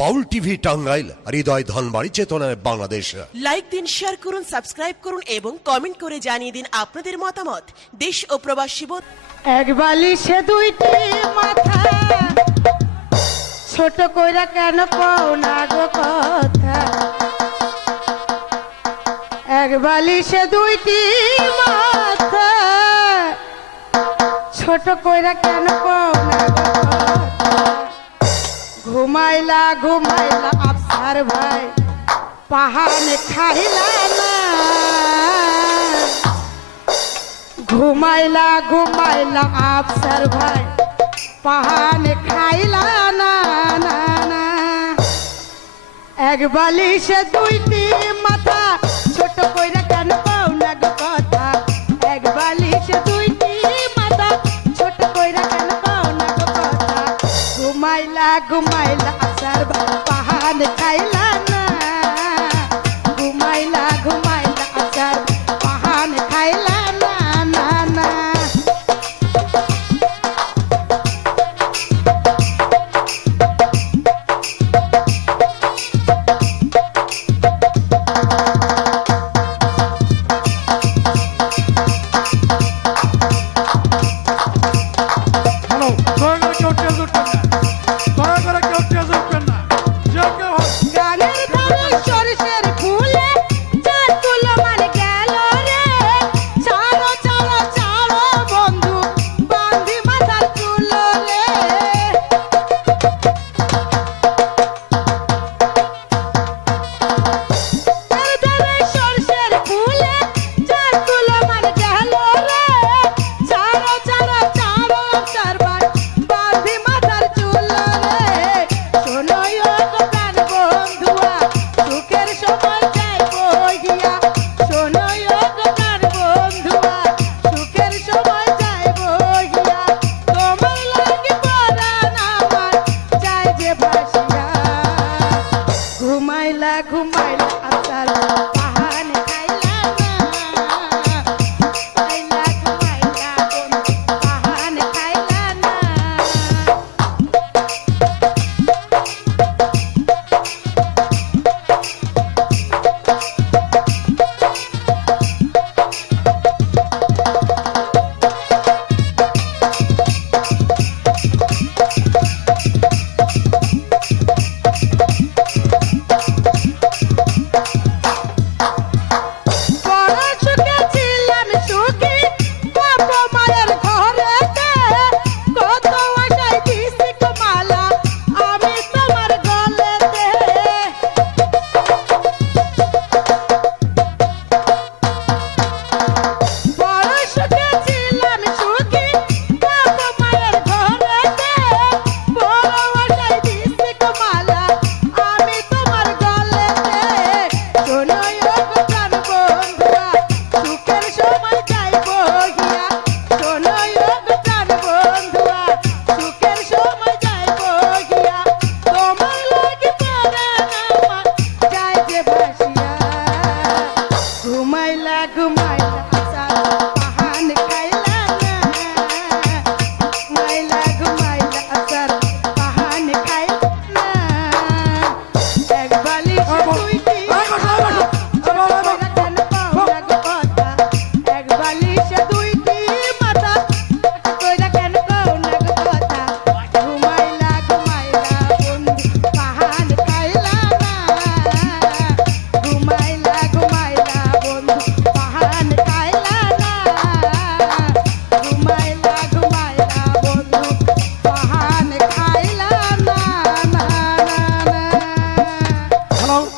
বাউল TV Tangail হৃদয় ধনবাড়ি চেতনায় Bangladesh. Like দিন share করুন সাবস্ক্রাইব করুন এবং কমেন্ট করে জানিয়ে দিন আপনাদের মতামত। দেশ ও প্রবাসী বোধ এক বালিশে দুইটি মাথা। ছোট কইরা কেন কও না গো কথা? এক বালিশে দুইটি মাথা। ছোট কইরা কেন কও না গো কথা ঘুমাইলা ঘুমাইলা আফসার ভাই, পাহাড়ে খাইলা না। ঘুমাইলা ঘুমাইলা আফসার ভাই পাহানে খাইলা না না না। এক বালিশে দুইটি মাথা, ছোট কইরা খাইলা ঘুমাইলা আসার পাহান খাইলা। ঘুমাইলা ঘুমাইলা আতালা।